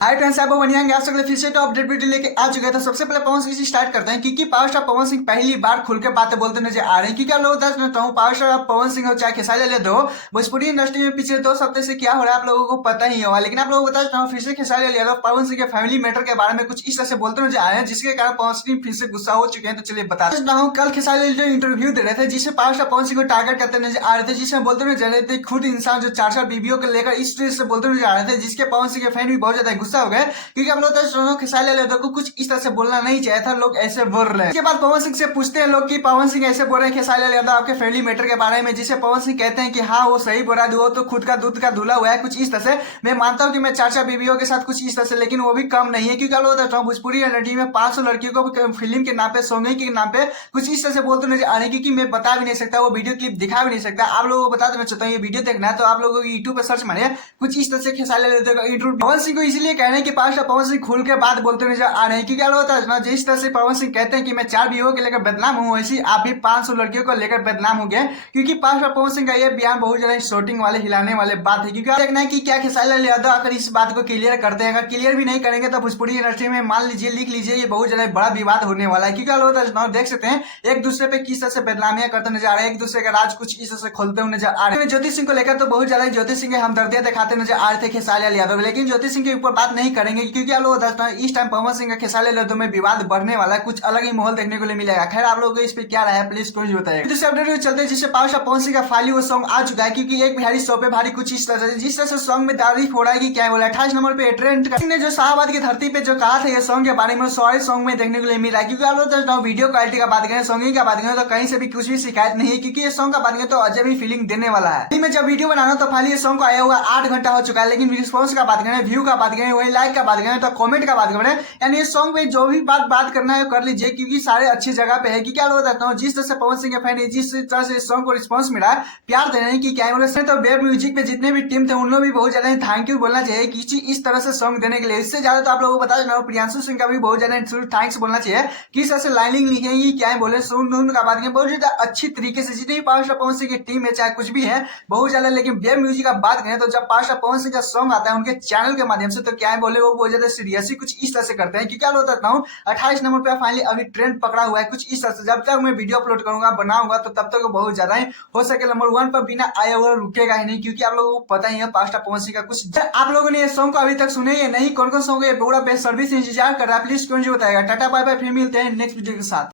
Hi friends, आप बढ़िया आप सकते फिर से तो अपडेट वीडियो लेके आ चुके हैं। तो सबसे पहले पवन सिंह से स्टार्ट करते हैं क्योंकि पावर स्टार पवन सिंह पहली बार खुल के बातें बोलते नजर आ रहे हैं। क्योंकि आप लोगों को बता देता हूँ, पावर स्टार पवन सिंह हो चाहे खेसारी लाल यादव हो, भोजपुरी इंडस्ट्री में पिछले 2 हफ्ते से क्या हो रहा है आप लोगों को पता ही होगा। लेकिन आप लोगों को बता देता हूँ, फिर से खेसारी लाल यादव पवन सिंह के फैमिली मैटर के बारे में कुछ इस तरह से बोलते नजर आ रहे हैं, जिसके कारण पवन सिंह फिर से गुस्सा हो चुके हैं। तो चलिए बता देता हूँ, कल खेसारी लाल यादव इंटरव्यू दे रहे थे, जिससे पावर स्टार पवन सिंह को टारगेट करते नजर आ रहे थे, जिसमें बोलते नजर आ रहे थे खुद इंसान जो 4 बीवियों को लेकर इस तरह से बोलते नजर आ रहे थे, जिसके पवन सिंह के फैन भी बहुत ज्यादा गुस्सा हो गए। क्योंकि हम लोग खेसारी लाल यादव को कुछ इस तरह से बोलना नहीं चाहिए था, लोग ऐसे बोल रहे हैं। इसके बाद पवन सिंह से पूछते हैं लोग कि पवन सिंह ऐसे बोल रहे हैं खेसारी लाल यादव आपके फैमिली मैटर के बारे में, जिसे पवन सिंह कहते हैं कि हाँ वो सही बोल रहा है, वो तो खुद का दूध का धुला हुआ है। कुछ इस तरह से मैं मानता हूँ कि मैं 4 बीवियों के साथ कुछ इस तरह से, लेकिन वो भी कम नहीं है। क्योंकि लोग भोजपुरी इंडस्ट्री में 500 लड़कियों को फिल्म के नाम पे, सॉन्ग के नाम पे कुछ इस तरह से बोलते नजर आ रहे हैं। क्योंकि मैं बता भी नहीं सकता, वो वीडियो क्लिप दिखा भी नहीं सकता। आप लोगों को बता देना चाहता हूँ, ये वीडियो देखना है तो आप लोगों को यूट्यूब पर सर्च मारिए, कुछ इस तरह से खेसारी लाल यादव का इंटरव्यू पवन सिंह को इसलिए कह रहे हैं कि पावर स्टार पवन सिंह खुल के बात बोलते नजर आ रहे हैं। क्योंकि होता है ना, जिस तरह से पवन सिंह कहते हैं कि मैं 4 बीवियों को लेकर बदनाम हूँ, वैसे आप भी 500 लड़कियों को लेकर बदनाम हो गए। क्योंकि पावर स्टार पवन सिंह का ये बयान बहुत ज्यादा शॉटिंग वाले, हिलाने वाले बात है। क्योंकि देखना है कि क्या खेसारी लाल यादव अगर इस बात को क्लियर करते हैं, अगर क्लियर भी नहीं करेंगे तो भोजपुरी इंडस्ट्री में मान लीजिए, लिख लीजिए, ये बहुत ज्यादा बड़ा विवाद होने वाला है। क्योंकि लोग देख सकते हैं एक दूसरे पे किस तरह से बदनामियां करते नजर आ रहे हैं, एक दूसरे का राज कुछ इस तरह से खोलते हुए नजर आ रहे हैं। ज्योति सिंह को लेकर तो बहुत ज्यादा ज्योति सिंह के हमदर्दियां दिखाते नजर आ रहे थे खेसारी लाल यादव, लेकिन ज्योति सिंह के ऊपर बात नहीं करेंगे। क्योंकि आप लोग इस टाइम पवन सिंह का खेसारी लाल यादव में विवाद बढ़ने वाला है, कुछ अलग ही माहौल देखने को मिलेगा। खैर आप लोगों को इस पे क्या रहा है प्लीज कुछ बताइए। दूसरे अपडेट चलते हैं, जिससे पावर स्टार पवन सिंह का फाइनली वो सॉन्ग आ चुका है। क्योंकि एक बिहारी सौ पे भारी कुछ इस तरह से, जिस तरह से सॉन्ग में तारीफ हो रहा है कि क्या बोला 28 नंबर पे ट्रेंड ने जो शाहबाद की धरती पे जो कहा था ये सॉन्ग के बारे में, सारे सॉन्ग में देखने को मिल रहा है। क्योंकि आप लोग वीडियो क्वालिटी का बात करें, सॉन्ग का बात करें तो कहीं से भी कुछ भी शिकायत नहीं है। क्योंकि ये सॉन्ग का बात करें तो अजय भी फीलिंग देने वाला है। मैं जब वीडियो बनाना तो फाइनली ये सॉन्ग को आया हुआ 8 घंटा हो चुका है। लेकिन रिस्पॉन्स का बात करें, व्यू का बात करें, वही लाइक का बात करें तो कमेंट का बात करें, यानी ये सॉन्ग में जो भी बात करना है कर लीजिए। क्योंकि सारे अच्छी जगह पे है। कि क्या लोग बताता हूँ, जिस तरह से पवन सिंह के फैन जिस तरह से सॉन्ग को रिस्पॉन्स मिला है, प्यार दे रहे हैं कि क्या बोले तो वेब म्यूजिक पे जितने भी टीम थे उन लोग भी बहुत ज्यादा थैंक यू बोलना चाहिए कि इस तरह से सॉन्ग देने के लिए। इससे ज्यादा तो आप लोगों को बता देना, प्रियांशु सिंह का भी बहुत ज्यादा थैंक्स बोलना चाहिए। किस तरह से लाइनिंग लिखेंगी, क्या बोले सुन का बात बहुत ज्यादा अच्छी तरीके से, जितनी भी पावर स्टार पवन सिंह की टीम है चाहे कुछ भी है बहुत ज्यादा। लेकिन वेब म्यूजिक का बात करें तो जब पावर स्टार पवन सिंह का सॉन्ग आता है उनके चैनल के माध्यम से, तो क्या बोले वो बहुत ज्यादा सीरियसली कुछ इस तरह से करते हैं। कि क्या बताता हूँ 28 नंबर पे फाइनली अभी ट्रेंड पकड़ा हुआ है कुछ इस तरह से। जब तक मैं वीडियो अपलोड करूंगा बनाऊंगा तो तब तक बहुत ज्यादा ही हो सके नंबर 1 पर बिना आए हुए रुकेगा ही नहीं। क्योंकि आप लोगों को पता ही है पावर स्टार पवन सिंह का कुछ, आप लोगों ने ये सॉन्ग को अभी तक सुने या नहीं, कौन कौन सॉन्ग है पूरा बेस्ट सर्विस इंतजार कर रहा है, प्लीज क्यों बताएगा। टाटा बाय बाय, फिर मिलते हैं नेक्स्ट वीडियो के साथ।